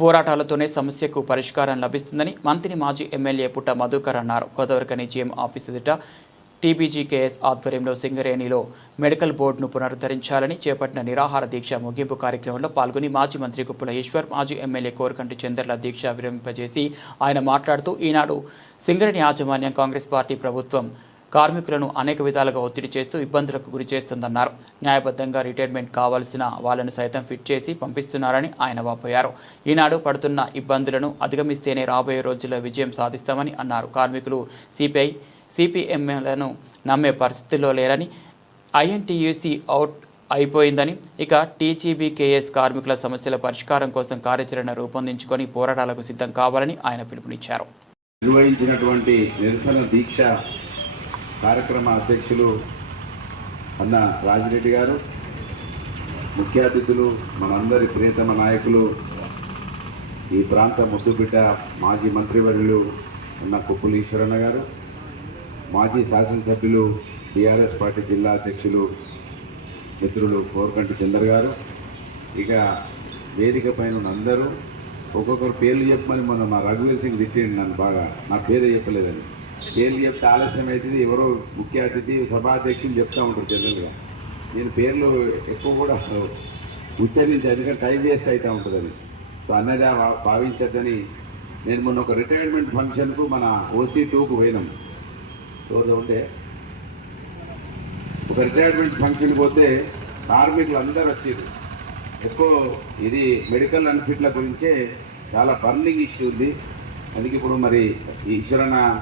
పోరాటాలతోనే సమస్యకు పరిష్కారం లభిస్తుందని మంత్రి మాజీ ఎమ్మెల్యే పుట్ట మధుకర్ అన్నారు. గోదావరికని జీఎం ఆఫీస్ ఎదుట టీబీజీకేఎస్ ఆధ్వర్యంలో సింగరేణిలో మెడికల్ బోర్డును పునరుద్ధరించాలని చేపట్టిన నిరాహార దీక్ష ముగింపు కార్యక్రమంలో పాల్గొని మాజీ మంత్రి కుప్పుల ఈశ్వర్ మాజీ ఎమ్మెల్యే కోరకంటి చందర్ల దీక్ష విరమింపజేసి ఆయన మాట్లాడుతూ ఈనాడు సింగరేణి యాజమాన్యం కాంగ్రెస్ పార్టీ ప్రభుత్వం కార్మికులను అనేక విధాలుగా ఒత్తిడి చేస్తూ ఇబ్బందులకు గురి చేస్తుందన్నారు. న్యాయబద్ధంగా రిటైర్మెంట్ కావాల్సిన వాళ్ళను సైతం ఫిట్ చేసి పంపిస్తున్నారని ఆయన వాపోయారు. ఈనాడు పడుతున్న ఇబ్బందులను అధిగమిస్తేనే రాబోయే రోజుల్లో విజయం సాధిస్తామని అన్నారు. కార్మికులు సిపిఐ సిపిఎంలను నమ్మే పరిస్థితుల్లో లేరని ఐఎన్టీయూసీ అవుట్ అయిపోయిందని ఇక టీజీబీకేఎస్ కార్మికుల సమస్యల పరిష్కారం కోసం కార్యాచరణ రూపొందించుకొని పోరాటాలకు సిద్ధం కావాలని ఆయన పిలుపునిచ్చారు. నిర్వహించినటువంటి నిరసన దీక్ష కార్యక్రమ అధ్యక్షులు అన్న రాజిరెడ్డి గారు ముఖ్య అతిథులు మనందరి ప్రియతమ నాయకులు ఈ ప్రాంత ముద్దుబిడ్డ మాజీ మంత్రివర్యులు అన్న కుప్పుల ఈశ్వరన్న గారు మాజీ శాసనసభ్యులు టీఆర్ఎస్ పార్టీ జిల్లా అధ్యక్షులు మిత్రులు కోరకంటి చందర్ గారు. ఇక వేదిక పైన ఉన్న అందరూ ఒక్కొక్కరు పేర్లు చెప్పమని మొన్న మా రఘువీర్ సింగ్ తిట్టేయండి నన్ను బాగా. నా పేరే చెప్పలేదని పేర్లు చెప్తే ఆలస్యం అవుతుంది ఎవరో ముఖ్య అతిథి సభాధ్యక్షులు చెప్తూ ఉంటారు జనరల్గా. నేను పేర్లు ఎక్కువ కూడా ఉచ్చరించాను ఎందుకంటే టైం వేస్ట్ అవుతూ ఉంటుందని. సో అన్నదా భా- భావించద్దని. నేను మొన్న ఒక రిటైర్మెంట్ ఫంక్షన్కు మన ఓసీ టూకు పోయినాం. రోజు ఉంటే? ఒక రిటైర్మెంట్ ఫంక్షన్ పోతే కార్మికులు అందరూ వచ్చారు ఎక్కువ ఇది మెడికల్ అన్ఫిట్ల గురించే చాలా బర్నింగ్ ఇష్యూ ఉంది. అందుకే ఇప్పుడు మరి ఈశ్వరన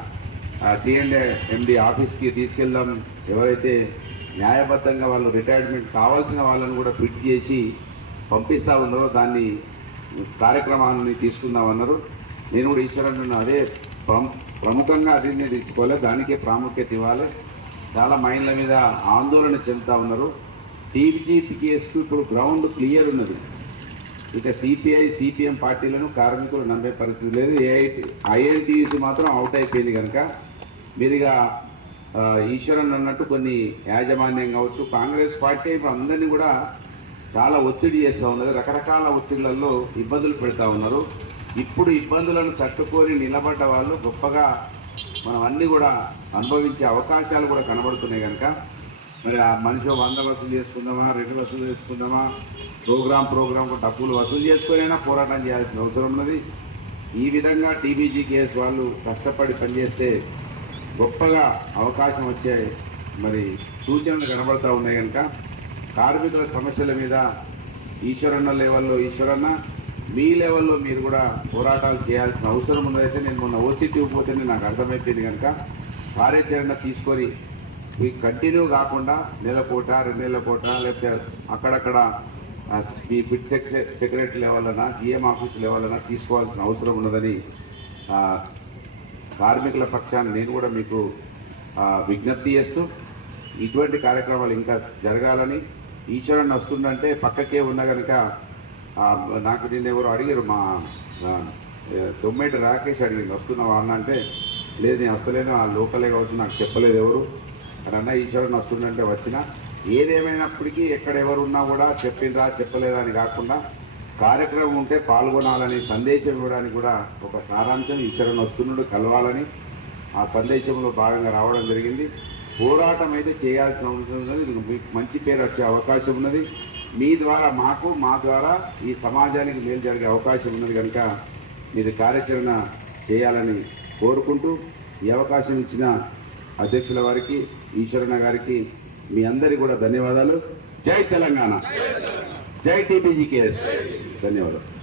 సిఎండే ఎండి ఆఫీస్కి తీసుకెళ్దాం. ఎవరైతే న్యాయబద్ధంగా వాళ్ళు రిటైర్మెంట్ కావాల్సిన వాళ్ళని కూడా ఫిట్ చేసి పంపిస్తా ఉన్నారో దాన్ని కార్యక్రమాన్ని తీసుకుందామన్నారు నేను కూడా ఈశ్వరుడు అదే ప్రముఖంగా అది నేను తీసుకోవాలి. దానికే ప్రాముఖ్యత ఇవ్వాలి. చాలా మైండ్ల మీద ఆందోళన చెందుతూ ఉన్నారు. టీబీజీపీఎస్కు ఇప్పుడు గ్రౌండ్ క్లియర్ ఉన్నది. ఇక సిపిఐ సిపిఎం పార్టీలను కార్మికులు నమ్మే పరిస్థితి లేదు. ఏఐటి ఐఎన్టీయూసీ మాత్రం అవుట్ అయిపోయింది కనుక మీరుగా ఈశ్వరన్ అన్నట్టు కొన్ని యాజమాన్యం కావచ్చు కాంగ్రెస్ పార్టీ అందరినీ కూడా చాలా ఒత్తిడి చేస్తూ ఉన్నది. రకరకాల ఒత్తిళ్ళలో ఇబ్బందులు పెడతా ఉన్నారు. ఇప్పుడు ఇబ్బందులను తట్టుకొని నిలబడ్డ వాళ్ళు గొప్పగా మనం అన్నీ కూడా అనుభవించే అవకాశాలు కూడా కనబడుతున్నాయి కనుక. మరి ఆ మనిషి వంద వసూలు చేసుకుందామా రెండు వసూలు చేసుకుందామా ప్రోగ్రామ్ ప్రోగ్రామ్ డబ్బులు వసూలు చేసుకునైనా పోరాటం చేయాల్సిన అవసరం ఉన్నది. ఈ విధంగా టీబీజీ కేసు వాళ్ళు కష్టపడి పనిచేస్తే గొప్పగా అవకాశం వచ్చే మరి సూచనలు కనబడతా ఉన్నాయి కనుక కార్మికుల సమస్యల మీద ఈశ్వరన్న లెవెల్లో ఈశ్వరన్న మీ లెవెల్లో మీరు కూడా పోరాటాలు చేయాల్సిన అవసరం ఉన్నదైతే నేను మొన్న ఓసీటీ పోతేనే నాకు అర్థమైపోయింది కనుక కార్యాచరణ తీసుకొని ఈ కంటిన్యూ కాకుండా నెల పూట రెండు నెలల పూట లేకపోతే అక్కడక్కడ మీ బిడ్ సెక్రటరీ అన్నా జిఎం ఆఫీస్ లెవెలన తీసుకోవాల్సిన అవసరం ఉన్నదని కార్మికుల పక్షాన్ని నేను కూడా మీకు విజ్ఞప్తి చేస్తూ ఇటువంటి కార్యక్రమాలు ఇంకా జరగాలని ఈశ్వరన్ వస్తుందంటే పక్కకే ఉన్న కనుక నాకు నిన్న ఎవరు అడిగారు మా తొమ్మిది రాకేష్ అడిగింది వస్తున్నావా అన్న అంటే లేదు నేను వస్తలేను ఆ లోకలే కావచ్చు నాకు చెప్పలేదు ఎవరు. అన్న ఈశ్వరన్ వస్తుందంటే వచ్చిన. ఏదేమైనప్పటికీ ఎక్కడ ఎవరు ఉన్నా కూడా చెప్పిండ్రా చెప్పలేదా అని కాకుండా కార్యక్రమం ఉంటే పాల్గొనాలని సందేశం ఇవ్వడానికి కూడా ఒక సారాంశం ఈశ్వరన్ వస్తున్నాడు కలవాలని ఆ సందేశంలో భాగంగా రావడం జరిగింది. పోరాటం అయితే చేయాల్సిన అవసరం మీకు మీకు మంచి పేరు వచ్చే అవకాశం ఉన్నది. మీ ద్వారా మాకు మా ద్వారా ఈ సమాజానికి మేలు జరిగే అవకాశం ఉన్నది కనుక మీరు కార్యాచరణ చేయాలని కోరుకుంటూ ఈ అవకాశం ఇచ్చిన అధ్యక్షుల వారికి ఈశ్వరన్న గారికి మీ అందరికీ కూడా ధన్యవాదాలు. జై తెలంగాణ! జై టీపీజీకేఎస్ ధన్యవాదాలు.